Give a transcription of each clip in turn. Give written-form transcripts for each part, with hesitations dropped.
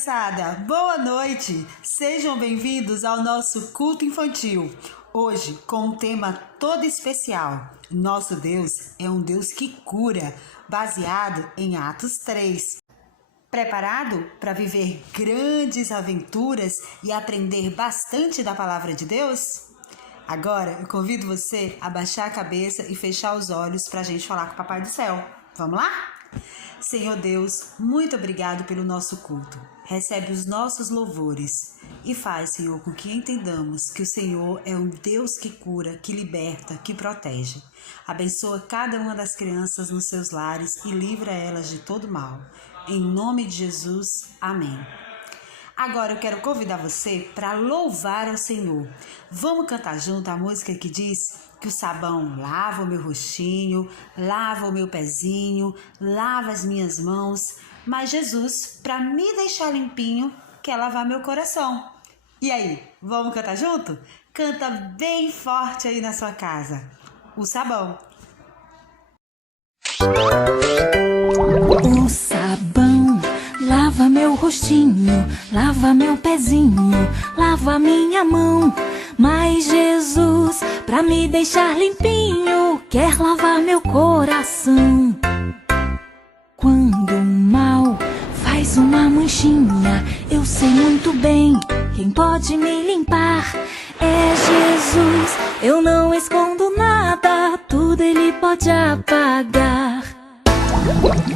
criançada! Boa noite! Sejam bem-vindos ao nosso culto infantil. Hoje, com um tema todo especial. Nosso Deus é um Deus que cura, baseado em Atos 3. Preparado para viver grandes aventuras e aprender bastante da palavra de Deus? Agora, eu convido você a baixar a cabeça e fechar os olhos para a gente falar com o Papai do Céu. Vamos lá? Senhor Deus, muito obrigado pelo nosso culto. Recebe os nossos louvores e faz, Senhor, com que entendamos que o Senhor é um Deus que cura, que liberta, que protege. Abençoa cada uma das crianças nos seus lares e livra elas de todo mal. Em nome de Jesus, amém. Agora eu quero convidar você para louvar ao Senhor. Vamos cantar junto a música que diz que o sabão lava o meu rostinho, lava o meu pezinho, lava as minhas mãos, mas Jesus, para me deixar limpinho, quer lavar meu coração. E aí, vamos cantar junto? Canta bem forte aí na sua casa. O sabão. O sabão lava meu rostinho, lava meu pezinho, lava minha mão. Mas Jesus, pra me deixar limpinho, quer lavar meu coração. Quando o mal faz uma manchinha, eu sei muito bem quem pode me limpar. É Jesus, eu não escondo nada, tudo Ele pode apagar.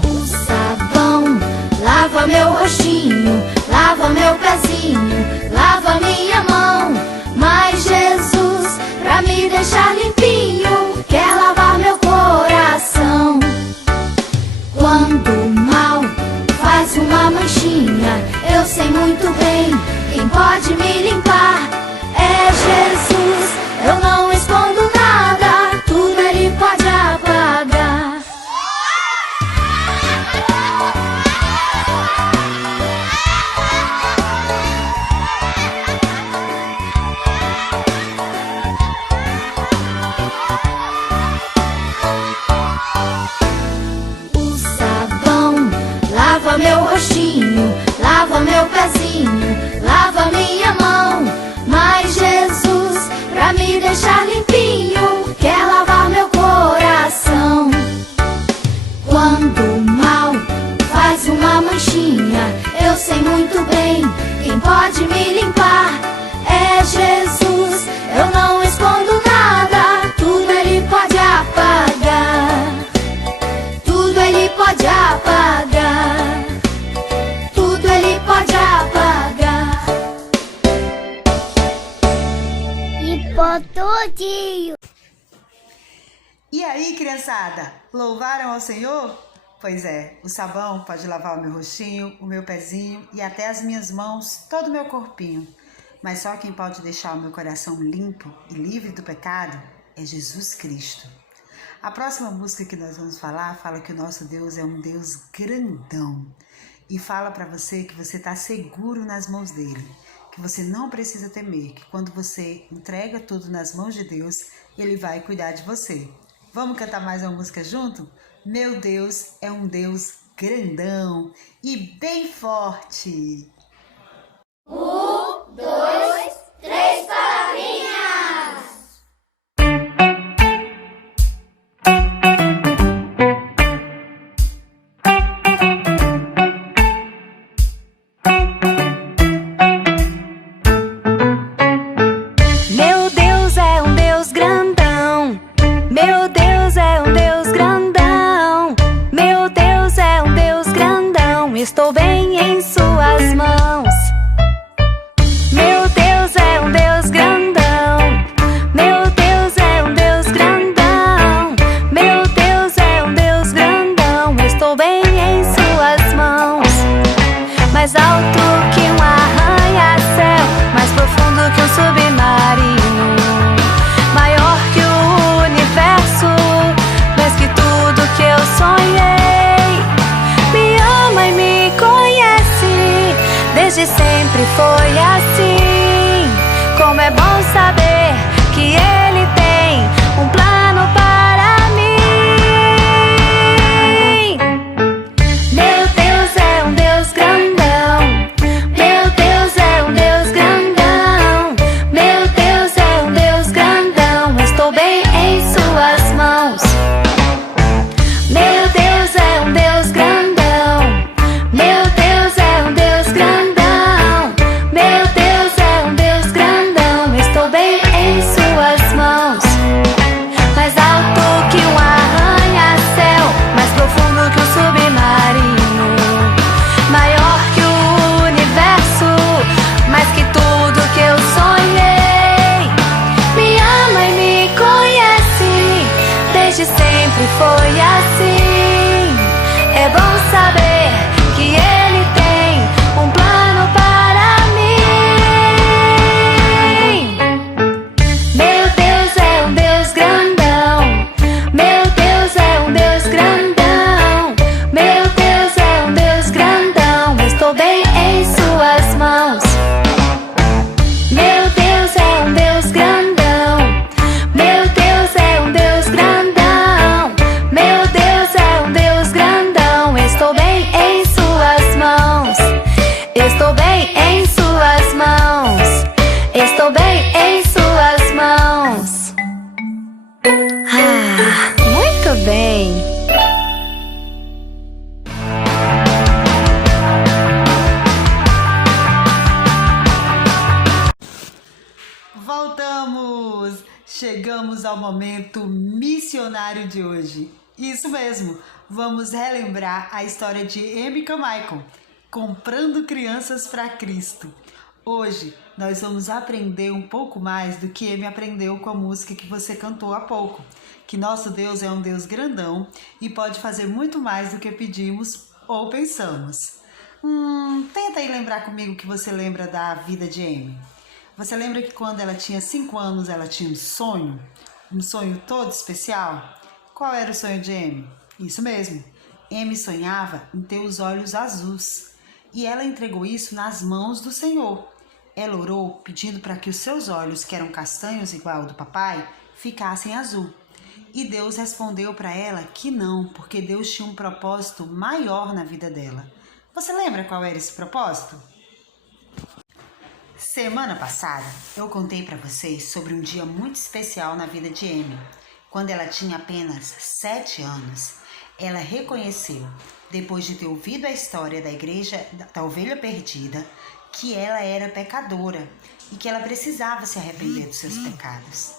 O sabão lava meu rostinho, lava meu pezinho, lava minha mão. Mas Jesus, pra me deixar limpinho, quer lavar meu coração. Quando o mal faz uma manchinha, eu sei muito bem quem pode me limpar. É Jesus, eu não escondo nada, tudo Ele pode apagar. O sabão lava meu rostinho, lava meu pezinho, lava minha mão. Mas Jesus, pra me deixar limpinho, quer lavar meu coração. Quando o mal faz uma manchinha, eu sei muito bem quem pode me limpar. É Jesus, eu não escondo nada, tudo Ele pode apagar. Tudo Ele pode apagar. Tudo Ele pode apagar. E por tudinho. E aí, criançada? Louvaram ao Senhor? Pois é, o sabão pode lavar o meu rostinho, o meu pezinho e até as minhas mãos, todo o meu corpinho. Mas só quem pode deixar o meu coração limpo e livre do pecado é Jesus Cristo. A próxima música que nós vamos falar fala que o nosso Deus é um Deus grandão e fala para você que você está seguro nas mãos dele, que você não precisa temer, que quando você entrega tudo nas mãos de Deus, ele vai cuidar de você. Vamos cantar mais uma música junto? Meu Deus é um Deus grandão e bem forte. 1, 2, 3 palavrinhas! Meu Deus é um Deus grandão. Meu Deus é um Deus grandão. Meu Deus é um Deus grandão. Estou bem em suas mãos. Meu Deus é um Deus grandão. Meu Deus é um Deus grandão. Meu Deus é um Deus grandão. Estou bem em suas mãos. Mais alto que um arranha-céu, mais profundo que um submarino, maior que o universo, mais que tudo que eu sonhei. Me ama e me conhece, desde sempre foi assim. Como é bom saber que Ele tem um plano para mim. Meu Deus é um Deus grandão. ao momento missionário de hoje. Isso mesmo, vamos relembrar a história de Amy Carmichael, comprando crianças para Cristo. Hoje nós vamos aprender um pouco mais do que Amy aprendeu com a música que você cantou há pouco, que nosso Deus é um Deus grandão e pode fazer muito mais do que pedimos ou pensamos. Tenta aí lembrar comigo que você lembra da vida de Amy. Você lembra que quando ela tinha 5 anos ela tinha um sonho todo especial? Qual era o sonho de Amy? Isso mesmo, Amy sonhava em ter os olhos azuis e ela entregou isso nas mãos do Senhor. Ela orou pedindo para que os seus olhos, que eram castanhos igual ao do papai, ficassem azul. E Deus respondeu para ela que não, porque Deus tinha um propósito maior na vida dela. Você lembra qual era esse propósito? Semana passada, eu contei para vocês sobre um dia muito especial na vida de Amy. Quando ela tinha apenas 7 anos, ela reconheceu, depois de ter ouvido a história da igreja da ovelha perdida, que ela era pecadora e que ela precisava se arrepender dos seus pecados.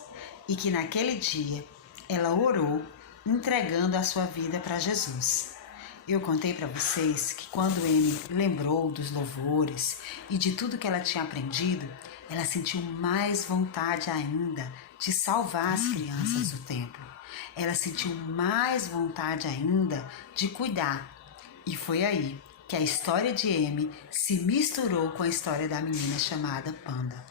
E que naquele dia, ela orou, entregando a sua vida para Jesus. Eu contei para vocês que quando Amy lembrou dos louvores e de tudo que ela tinha aprendido, ela sentiu mais vontade ainda de salvar as crianças do templo. Ela sentiu mais vontade ainda de cuidar. E foi aí que a história de Amy se misturou com a história da menina chamada Panda.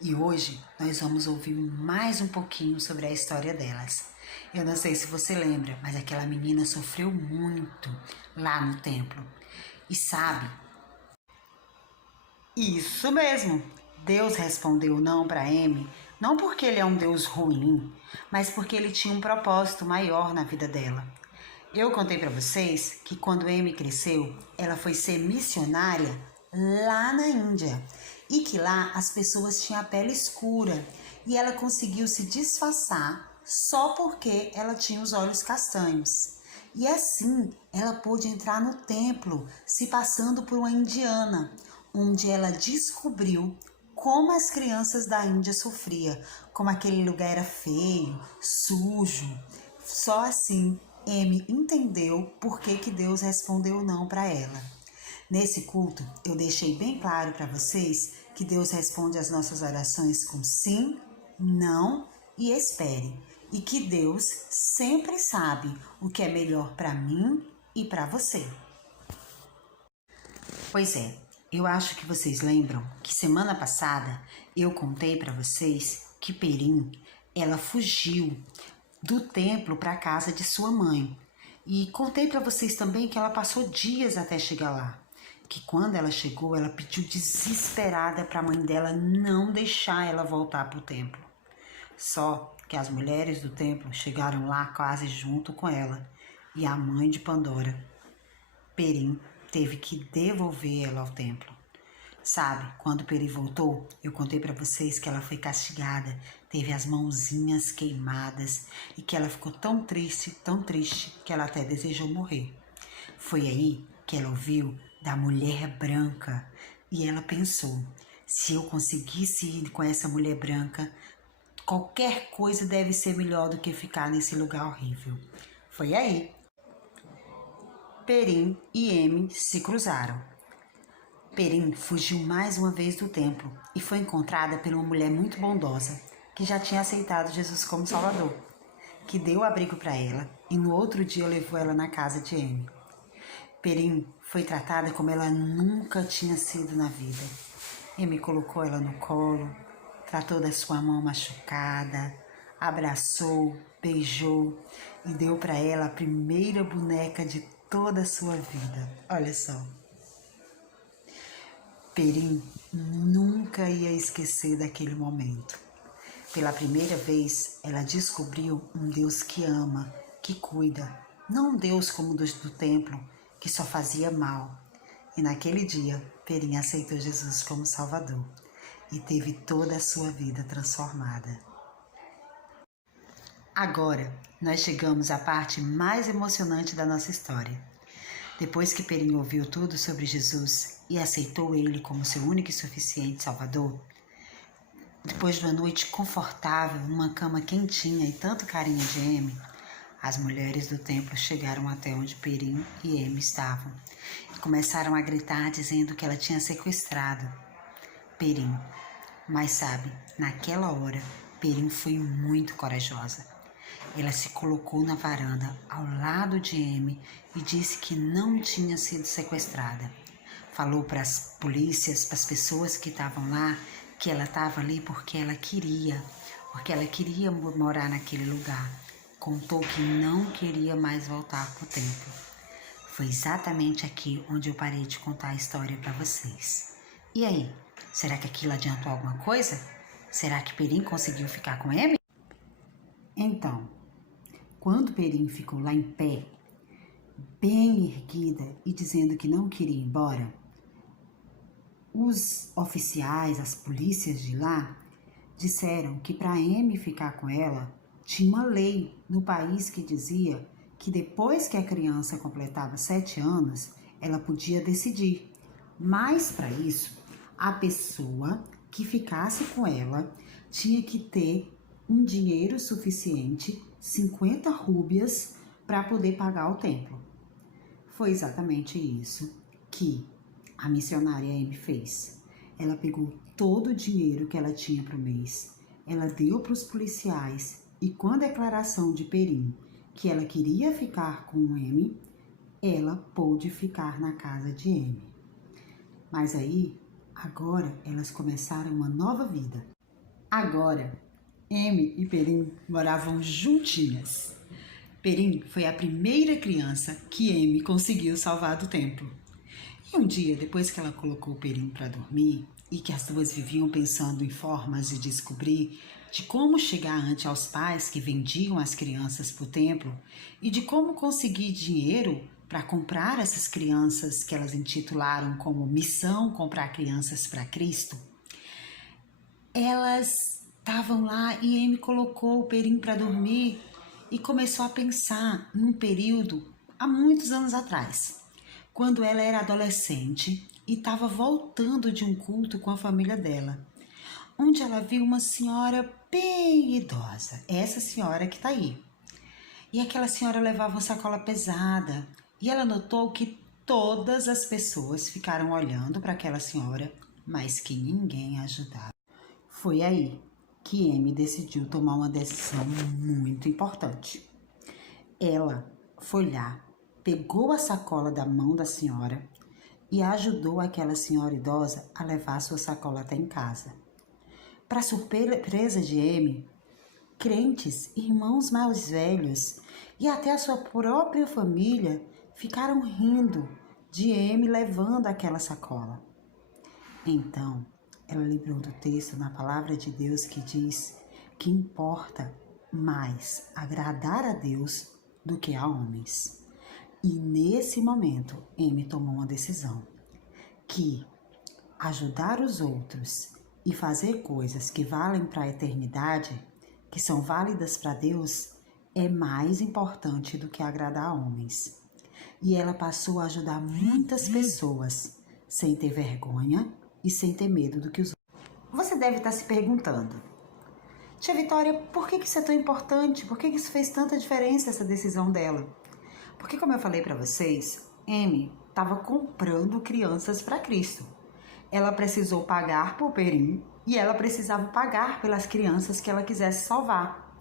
E hoje nós vamos ouvir mais um pouquinho sobre a história delas. Eu não sei se você lembra, mas aquela menina sofreu muito lá no templo. E sabe? Isso mesmo! Deus respondeu não para Amy, não porque ele é um Deus ruim, mas porque ele tinha um propósito maior na vida dela. Eu contei para vocês que quando Amy cresceu, ela foi ser missionária lá na Índia e que lá as pessoas tinham a pele escura e ela conseguiu se disfarçar só porque ela tinha os olhos castanhos. E assim ela pôde entrar no templo se passando por uma indiana, onde ela descobriu como as crianças da Índia sofriam, como aquele lugar era feio, sujo. Só assim Amy entendeu por que Deus respondeu não para ela. Nesse culto, eu deixei bem claro para vocês que Deus responde às nossas orações com sim, não e espere. E que Deus sempre sabe o que é melhor para mim e para você. Pois é, eu acho que vocês lembram que semana passada eu contei para vocês que Perim, ela fugiu do templo para a casa de sua mãe. E contei para vocês também que ela passou dias até chegar lá. Que quando ela chegou, ela pediu desesperada para a mãe dela não deixar ela voltar para o templo. Só que as mulheres do templo chegaram lá quase junto com ela. E a mãe de Pandora, Perim, teve que devolver ela ao templo. Sabe, quando Perim voltou, eu contei para vocês que ela foi castigada, teve as mãozinhas queimadas e que ela ficou tão triste, que ela até desejou morrer. Foi aí que ela ouviu da mulher branca e ela pensou, se eu conseguisse ir com essa mulher branca, qualquer coisa deve ser melhor do que ficar nesse lugar horrível. Foi aí. Perim e Amy se cruzaram. Perim fugiu mais uma vez do templo e foi encontrada por uma mulher muito bondosa que já tinha aceitado Jesus como Salvador, que deu abrigo para ela e no outro dia levou ela na casa de Amy. Perim foi tratada como ela nunca tinha sido na vida. Amy colocou ela no colo, tratou da sua mão machucada, abraçou, beijou e deu para ela a primeira boneca de toda a sua vida. Olha só. Perim nunca ia esquecer daquele momento. Pela primeira vez, ela descobriu um Deus que ama, que cuida, não um Deus como o do templo, que só fazia mal. E naquele dia, Perim aceitou Jesus como Salvador e teve toda a sua vida transformada. Agora, nós chegamos à parte mais emocionante da nossa história. Depois que Perim ouviu tudo sobre Jesus e aceitou ele como seu único e suficiente Salvador, Depois de uma noite confortável, numa cama quentinha e tanto carinho de Amy, as mulheres do templo chegaram até onde Perim e Amy estavam e começaram a gritar dizendo que ela tinha sequestrado Perim. Mas sabe, naquela hora, Perim foi muito corajosa. Ela se colocou na varanda ao lado de Amy e disse que não tinha sido sequestrada. Falou para as polícias, para as pessoas que estavam lá, que ela estava ali porque ela queria morar naquele lugar. Contou que não queria mais voltar para o templo. Foi exatamente aqui onde eu parei de contar a história para vocês. E aí, será que aquilo adiantou alguma coisa? Será que Perim conseguiu ficar com Amy? Então, quando Perim ficou lá em pé, bem erguida e dizendo que não queria ir embora, os oficiais, as polícias de lá, disseram que para Amy ficar com ela, tinha uma lei no país que dizia que depois que a criança completava 7 anos, ela podia decidir. Mas para isso, a pessoa que ficasse com ela tinha que ter um dinheiro suficiente, 50 rúbias, para poder pagar o templo. Foi exatamente isso que a missionária Amy fez. Ela pegou todo o dinheiro que ela tinha para o mês, ela deu para os policiais e com a declaração de Perim que ela queria ficar com Amy, ela pôde ficar na casa de Amy. Mas aí, agora elas começaram uma nova vida. Agora, Amy e Perim moravam juntinhas. Perim foi a primeira criança que Amy conseguiu salvar do templo. E um dia, depois que ela colocou o Perim para dormir e que as duas viviam pensando em formas de descobrir de como chegar ante aos pais que vendiam as crianças para o templo e de como conseguir dinheiro para comprar essas crianças que elas intitularam como Missão Comprar Crianças para Cristo, elas estavam lá e Amy colocou o Perim para dormir e começou a pensar num período há muitos anos atrás, quando ela era adolescente e estava voltando de um culto com a família dela, onde ela viu uma senhora bem idosa, essa senhora que está aí. E aquela senhora levava uma sacola pesada e ela notou que todas as pessoas ficaram olhando para aquela senhora, mas que ninguém a ajudava. Foi aí que Amy decidiu tomar uma decisão muito importante. Ela foi lá, pegou a sacola da mão da senhora e ajudou aquela senhora idosa a levar sua sacola até em casa. Para surpresa de Amy, crentes, irmãos mais velhos e até a sua própria família ficaram rindo de Amy levando aquela sacola. Então, ela lembrou do texto na palavra de Deus que diz que importa mais agradar a Deus do que a homens. E nesse momento, Amy tomou uma decisão, que ajudar os outros e fazer coisas que valem para a eternidade, que são válidas para Deus, é mais importante do que agradar a homens. E ela passou a ajudar muitas pessoas, sem ter vergonha e sem ter medo do que os outros. Você deve estar se perguntando, Tia Vitória, por que isso é tão importante? Por que isso fez tanta diferença, essa decisão dela? Porque, como eu falei para vocês, Amy estava comprando crianças para Cristo. Ela precisou pagar por Perim e ela precisava pagar pelas crianças que ela quisesse salvar.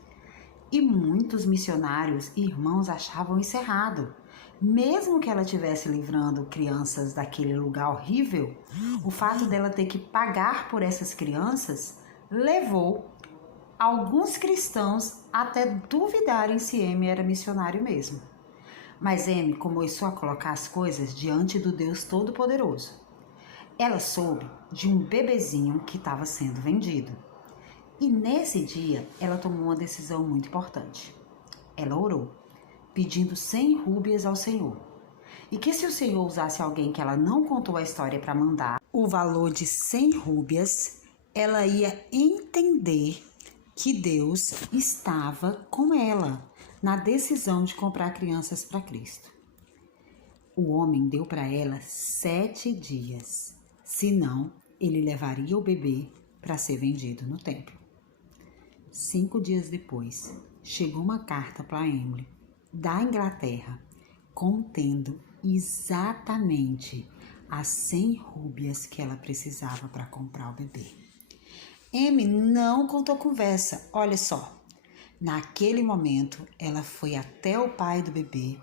E muitos missionários e irmãos achavam isso errado. Mesmo que ela estivesse livrando crianças daquele lugar horrível, o fato dela ter que pagar por essas crianças levou alguns cristãos até duvidarem se Amy era missionário mesmo. Mas Amy começou a colocar as coisas diante do Deus Todo-Poderoso. Ela soube de um bebezinho que estava sendo vendido. E nesse dia, ela tomou uma decisão muito importante. Ela orou, pedindo 100 rúbias ao Senhor. E que se o Senhor usasse alguém que ela não contou a história para mandar o valor de 100 rúbias, ela ia entender que Deus estava com ela na decisão de comprar crianças para Cristo. O homem deu para ela 7 dias, senão ele levaria o bebê para ser vendido no templo. 5 dias depois, chegou uma carta para Emily, da Inglaterra, contendo exatamente as 100 rúbias que ela precisava para comprar o bebê. Amy não contou conversa, olha só. Naquele momento, ela foi até o pai do bebê,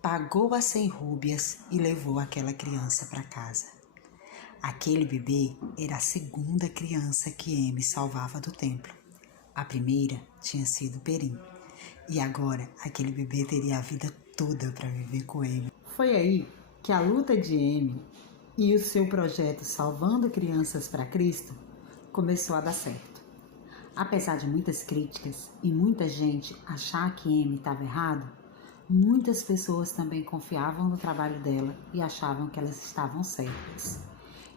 pagou as 100 rúbias e levou aquela criança para casa. Aquele bebê era a segunda criança que Amy salvava do templo. A primeira tinha sido Perim. E agora, aquele bebê teria a vida toda para viver com Amy. Foi aí que a luta de Amy e o seu projeto Salvando Crianças para Cristo começou a dar certo. Apesar de muitas críticas e muita gente achar que Amy estava errado, muitas pessoas também confiavam no trabalho dela e achavam que elas estavam certas.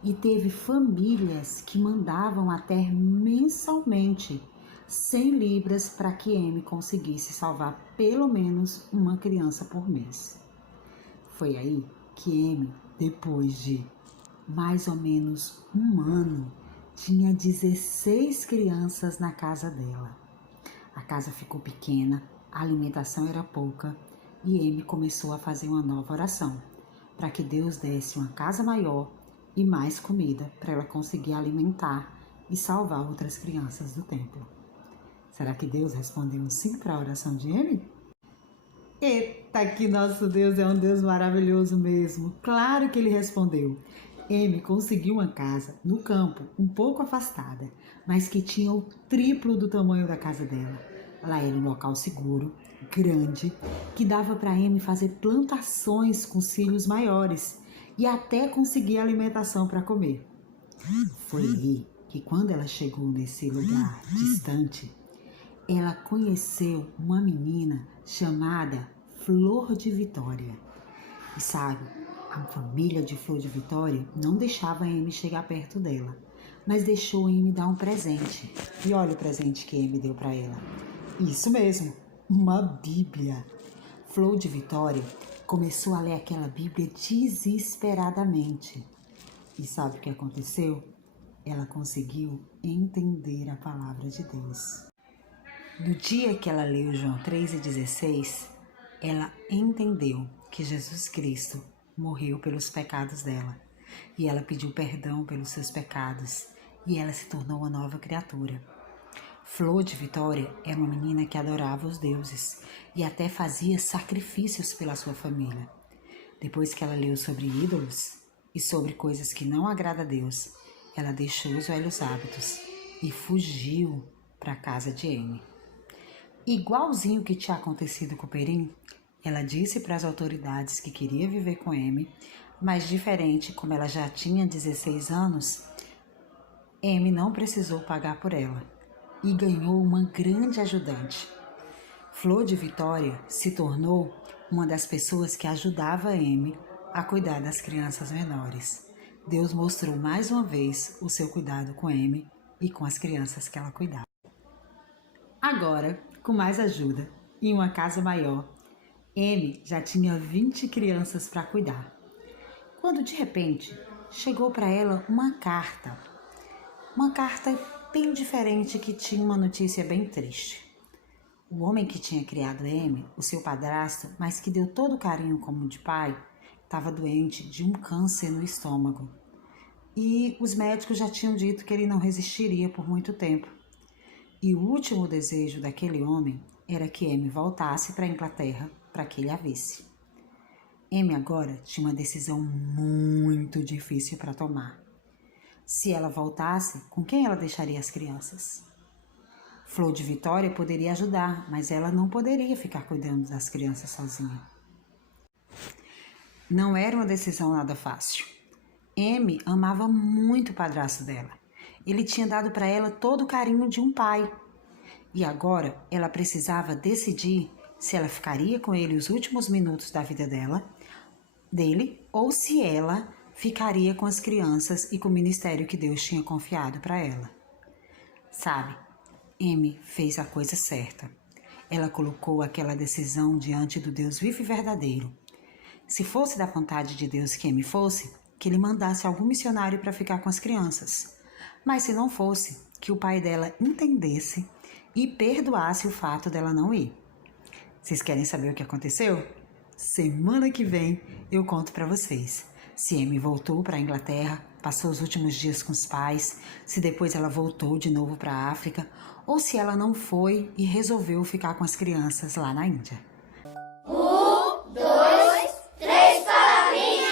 E teve famílias que mandavam até mensalmente 100 libras para que Amy conseguisse salvar pelo menos uma criança por mês. Foi aí que Amy, depois de mais ou menos um ano, tinha 16 crianças na casa dela. A casa ficou pequena, a alimentação era pouca e Amy começou a fazer uma nova oração para que Deus desse uma casa maior e mais comida para ela conseguir alimentar e salvar outras crianças do templo. Será que Deus respondeu um sim para a oração de Amy? Eita, que nosso Deus é um Deus maravilhoso mesmo. Claro que ele respondeu. Amy conseguiu uma casa no campo, um pouco afastada, mas que tinha o triplo do tamanho da casa dela. Lá era um local seguro, grande, que dava para Amy fazer plantações com cílios maiores e até conseguir alimentação para comer. Foi aí que, quando ela chegou nesse lugar distante, ela conheceu uma menina chamada Flor de Vitória. E sabe, a família de Flor de Vitória não deixava a Amy chegar perto dela, mas deixou a Amy dar um presente. E olha o presente que a Amy deu para ela. Isso mesmo, uma Bíblia. Flor de Vitória começou a ler aquela Bíblia desesperadamente. E sabe o que aconteceu? Ela conseguiu entender a palavra de Deus. No dia que ela leu João 3,16, ela entendeu que Jesus Cristo morreu pelos pecados dela. E ela pediu perdão pelos seus pecados. E ela se tornou uma nova criatura. Flor de Vitória era uma menina que adorava os deuses e até fazia sacrifícios pela sua família. Depois que ela leu sobre ídolos e sobre coisas que não agradam a Deus, ela deixou os velhos hábitos e fugiu para a casa de Amy. Igualzinho que tinha acontecido com Perim, ela disse para as autoridades que queria viver com Amy, mas diferente, como ela já tinha 16 anos, Amy não precisou pagar por ela e ganhou uma grande ajudante. Flor de Vitória se tornou uma das pessoas que ajudava Amy a cuidar das crianças menores. Deus mostrou mais uma vez o seu cuidado com Amy e com as crianças que ela cuidava. Agora, com mais ajuda e uma casa maior, Amy já tinha 20 crianças para cuidar. Quando de repente chegou para ela uma carta bem diferente que tinha uma notícia bem triste. O homem que tinha criado Amy, o seu padrasto, mas que deu todo o carinho como de pai, estava doente de um câncer no estômago. E os médicos já tinham dito que ele não resistiria por muito tempo. E o último desejo daquele homem era que Amy voltasse para a Inglaterra para que ele a visse. Amy agora tinha uma decisão muito difícil para tomar. Se ela voltasse, com quem ela deixaria as crianças? Flor de Vitória poderia ajudar, mas ela não poderia ficar cuidando das crianças sozinha. Não era uma decisão nada fácil. Amy amava muito o padrasto dela. Ele tinha dado para ela todo o carinho de um pai. E agora ela precisava decidir se ela ficaria com ele os últimos minutos da vida dele, ou se ela ficaria com as crianças e com o ministério que Deus tinha confiado para ela. Sabe, Amy fez a coisa certa. Ela colocou aquela decisão diante do Deus vivo e verdadeiro. Se fosse da vontade de Deus que Amy fosse, que ele mandasse algum missionário para ficar com as crianças. Mas se não fosse, que o pai dela entendesse e perdoasse o fato dela não ir. Vocês querem saber o que aconteceu? Semana que vem eu conto para vocês. Se Amy voltou para a Inglaterra, passou os últimos dias com os pais, se depois ela voltou de novo para a África, ou se ela não foi e resolveu ficar com as crianças lá na Índia. 1, 2, 3 palavrinhas!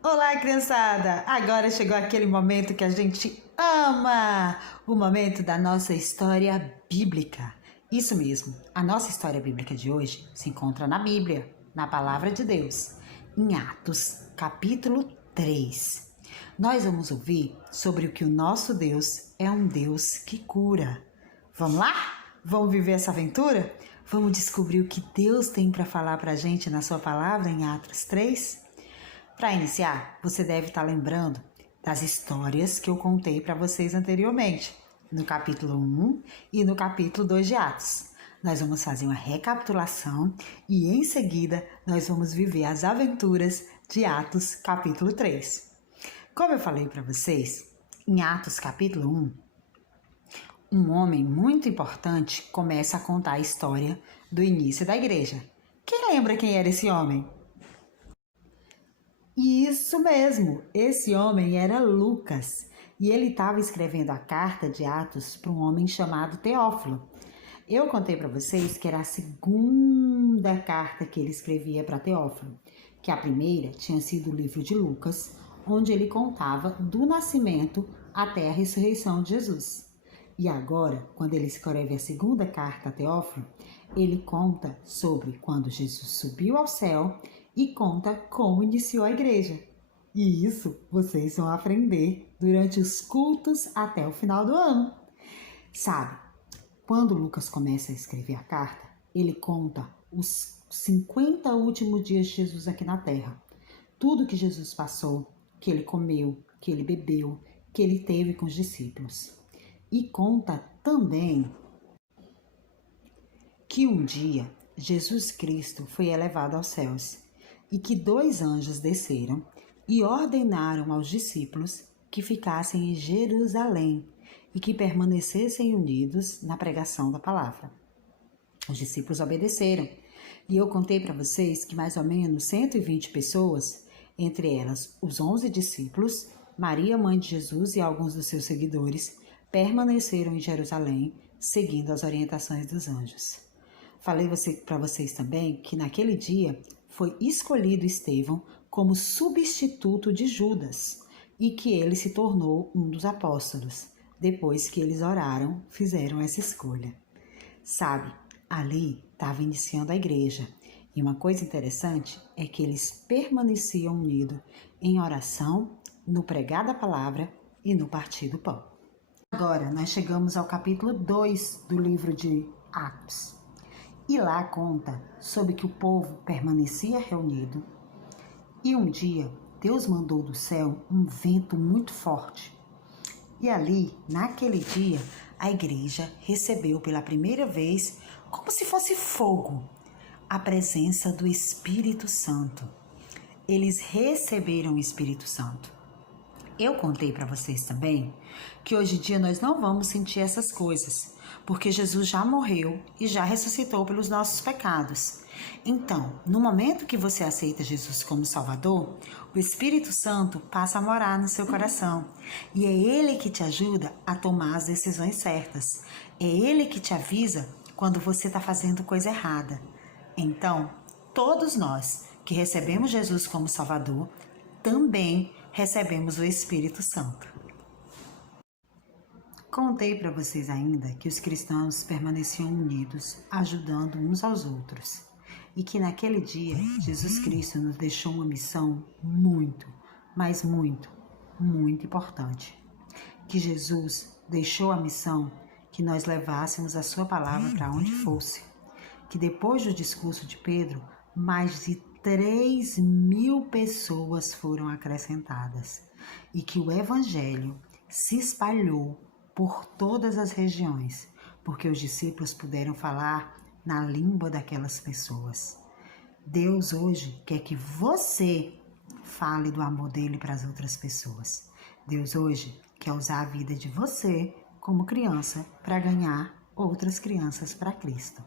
Olá, criançada! Agora chegou aquele momento que a gente ama! O momento da nossa história bíblica. Isso mesmo, a nossa história bíblica de hoje se encontra na Bíblia, na Palavra de Deus, em Atos, capítulo 3. Nós vamos ouvir sobre o que o nosso Deus é um Deus que cura. Vamos lá? Vamos viver essa aventura? Vamos descobrir o que Deus tem para falar para a gente na sua palavra em Atos 3? Para iniciar, você deve estar lembrando das histórias que eu contei para vocês anteriormente, no capítulo 1 e no capítulo 2 de Atos. Nós vamos fazer uma recapitulação e em seguida nós vamos viver as aventuras de Atos capítulo 3. Como eu falei para vocês, em Atos capítulo 1, um homem muito importante começa a contar a história do início da igreja. Quem lembra quem era esse homem? Isso mesmo, esse homem era Lucas e ele estava escrevendo a carta de Atos para um homem chamado Teófilo. Eu contei para vocês que era a segunda carta que ele escrevia para Teófilo, que a primeira tinha sido o livro de Lucas, onde ele contava do nascimento até a ressurreição de Jesus. E agora, quando ele escreve a segunda carta a Teófilo, ele conta sobre quando Jesus subiu ao céu e conta como iniciou a igreja. E isso vocês vão aprender durante os cultos até o final do ano. Sabe, quando Lucas começa a escrever a carta, ele conta os 50 últimos dias de Jesus aqui na terra. Tudo que Jesus passou, que ele comeu, que ele bebeu, que ele teve com os discípulos. E conta também que um dia Jesus Cristo foi elevado aos céus e que 2 anjos desceram e ordenaram aos discípulos que ficassem em Jerusalém e que permanecessem unidos na pregação da palavra. Os discípulos obedeceram e eu contei para vocês que mais ou menos 120 pessoas, entre elas os 11 discípulos, Maria, mãe de Jesus e alguns dos seus seguidores, permaneceram em Jerusalém seguindo as orientações dos anjos. Falei para vocês também que naquele dia foi escolhido Estevão como substituto de Judas e que ele se tornou um dos apóstolos. Depois que eles oraram, fizeram essa escolha. Sabe, ali estava iniciando a igreja. E uma coisa interessante é que eles permaneciam unidos em oração, no pregar da palavra e no partir do pão. Agora nós chegamos ao capítulo 2 do livro de Atos. E lá conta sobre que o povo permanecia reunido e um dia Deus mandou do céu um vento muito forte. E ali, naquele dia, a igreja recebeu pela primeira vez, como se fosse fogo, a presença do Espírito Santo. Eles receberam o Espírito Santo. Eu contei para vocês também que hoje em dia nós não vamos sentir essas coisas, porque Jesus já morreu e já ressuscitou pelos nossos pecados. Então, no momento que você aceita Jesus como Salvador, o Espírito Santo passa a morar no seu coração. E é Ele que te ajuda a tomar as decisões certas. É Ele que te avisa quando você está fazendo coisa errada. Então, todos nós que recebemos Jesus como Salvador, também recebemos o Espírito Santo. Contei para vocês ainda que os cristãos permaneciam unidos, ajudando uns aos outros. E que naquele dia, Jesus Cristo nos deixou uma missão muito, mas muito, muito importante. Que Jesus deixou a missão que nós levássemos a sua palavra para onde fosse. Que depois do discurso de Pedro, mais de 3.000 pessoas foram acrescentadas. E que o evangelho se espalhou por todas as regiões, porque os discípulos puderam falar na língua daquelas pessoas. Deus hoje quer que você fale do amor dele para as outras pessoas. Deus hoje quer usar a vida de você como criança para ganhar outras crianças para Cristo.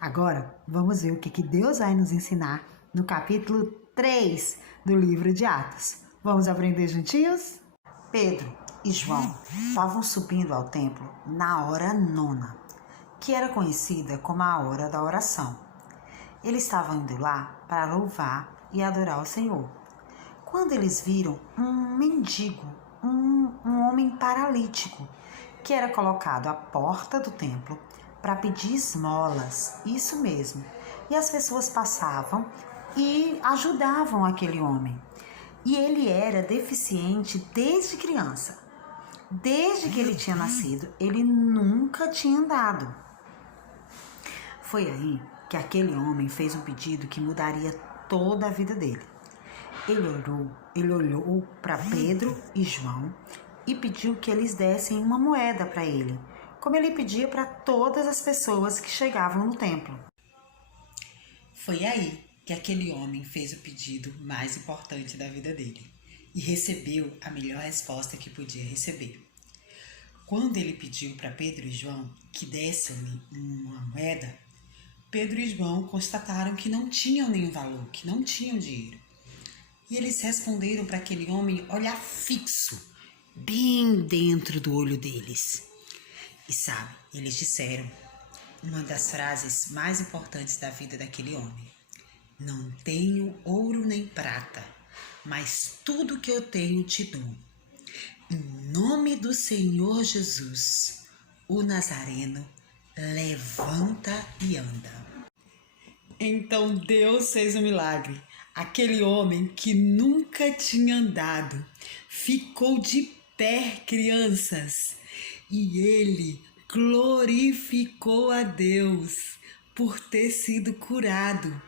Agora, vamos ver o que Deus vai nos ensinar no capítulo 3 do livro de Atos. Vamos aprender juntinhos? Pedro e João estavam subindo ao templo na hora 9ª, que era conhecida como a hora da oração. Eles estavam indo lá para louvar e adorar o Senhor. Quando eles viram um mendigo, um homem paralítico, que era colocado à porta do templo para pedir esmolas, isso mesmo. E as pessoas passavam e ajudavam aquele homem. E ele era deficiente desde criança. Desde que ele tinha nascido, ele nunca tinha andado. Foi aí que aquele homem fez um pedido que mudaria toda a vida dele. Ele olhou para Pedro e João e pediu que eles dessem uma moeda para ele, como ele pedia para todas as pessoas que chegavam no templo. Foi aí que aquele homem fez o pedido mais importante da vida dele e recebeu a melhor resposta que podia receber. Quando ele pediu para Pedro e João que dessem uma moeda, Pedro e João constataram que não tinham nenhum valor, que não tinham dinheiro. E eles responderam para aquele homem olhar fixo, bem dentro do olho deles. E sabe, eles disseram uma das frases mais importantes da vida daquele homem: não tenho ouro nem prata, mas tudo que eu tenho te dou. Em nome do Senhor Jesus, o Nazareno, levanta e anda. Então Deus fez um milagre. Aquele homem que nunca tinha andado ficou de pé, crianças, e ele glorificou a Deus por ter sido curado.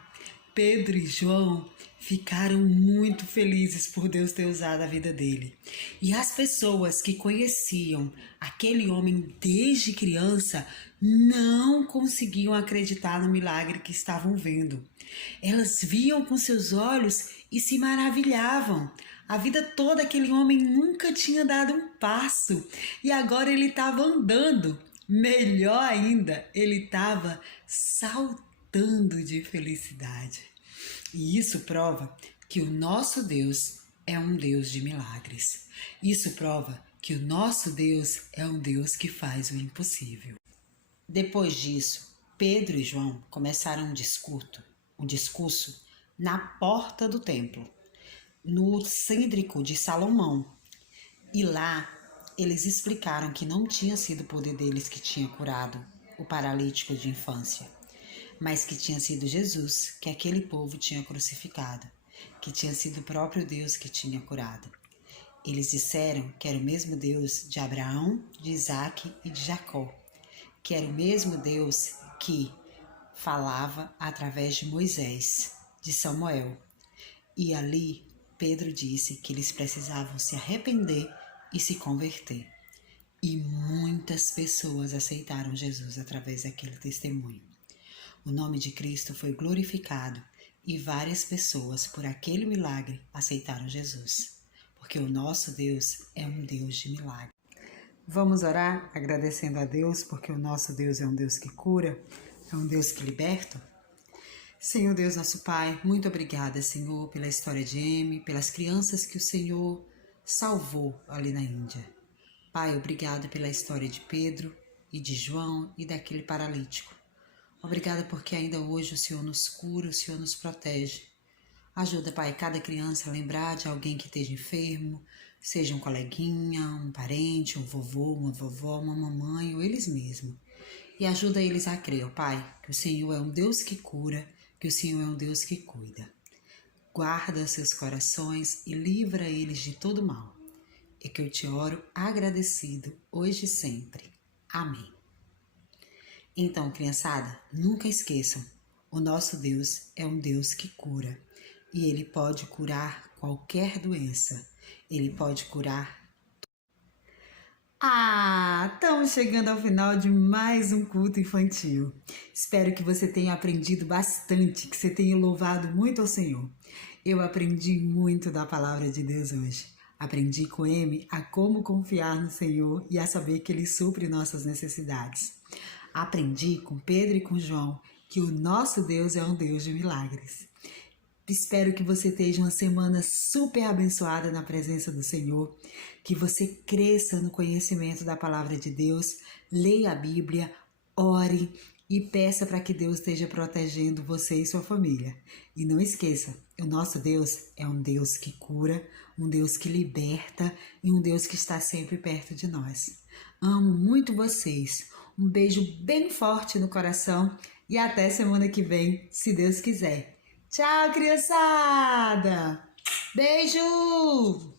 Pedro e João ficaram muito felizes por Deus ter usado a vida dele. E as pessoas que conheciam aquele homem desde criança não conseguiam acreditar no milagre que estavam vendo. Elas viam com seus olhos e se maravilhavam. A vida toda aquele homem nunca tinha dado um passo e agora ele estava andando. Melhor ainda, ele estava saltando de felicidade. E isso prova que o nosso Deus é um Deus de milagres. Isso prova que o nosso Deus é um Deus que faz o impossível. Depois disso, Pedro e João começaram um discurso na porta do templo, no cêntrico de Salomão. E lá eles explicaram que não tinha sido o poder deles que tinha curado o paralítico de infância, mas que tinha sido Jesus que aquele povo tinha crucificado, que tinha sido o próprio Deus que tinha curado. Eles disseram que era o mesmo Deus de Abraão, de Isaque e de Jacó, que era o mesmo Deus que falava através de Moisés, de Samuel. E ali Pedro disse que eles precisavam se arrepender e se converter. E muitas pessoas aceitaram Jesus através daquele testemunho. O nome de Cristo foi glorificado e várias pessoas, por aquele milagre, aceitaram Jesus. Porque o nosso Deus é um Deus de milagre. Vamos orar agradecendo a Deus, porque o nosso Deus é um Deus que cura, é um Deus que liberta. Senhor Deus, nosso Pai, muito obrigada, Senhor, pela história de Amy, pelas crianças que o Senhor salvou ali na Índia. Pai, obrigado pela história de Pedro e de João e daquele paralítico. Obrigada porque ainda hoje o Senhor nos cura, o Senhor nos protege. Ajuda, Pai, cada criança a lembrar de alguém que esteja enfermo, seja um coleguinha, um parente, um vovô, uma vovó, uma mamãe ou eles mesmos. E ajuda eles a crer, Pai, que o Senhor é um Deus que cura, que o Senhor é um Deus que cuida. Guarda seus corações e livra eles de todo mal. É que eu te oro agradecido hoje e sempre. Amém. Então, criançada, nunca esqueçam, o nosso Deus é um Deus que cura. E Ele pode curar qualquer doença. Ele pode curar. Estamos chegando ao final de mais um culto infantil. Espero que você tenha aprendido bastante, que você tenha louvado muito ao Senhor. Eu aprendi muito da palavra de Deus hoje. Aprendi com Amy a como confiar no Senhor e a saber que Ele supre nossas necessidades. Aprendi com Pedro e com João que o nosso Deus é um Deus de milagres. Espero que você tenha uma semana super abençoada na presença do Senhor, que você cresça no conhecimento da palavra de Deus, leia a Bíblia, ore e peça para que Deus esteja protegendo você e sua família. E não esqueça, o nosso Deus é um Deus que cura, um Deus que liberta e um Deus que está sempre perto de nós. Amo muito vocês, um beijo bem forte no coração e até semana que vem, se Deus quiser. Tchau, criançada! Beijo!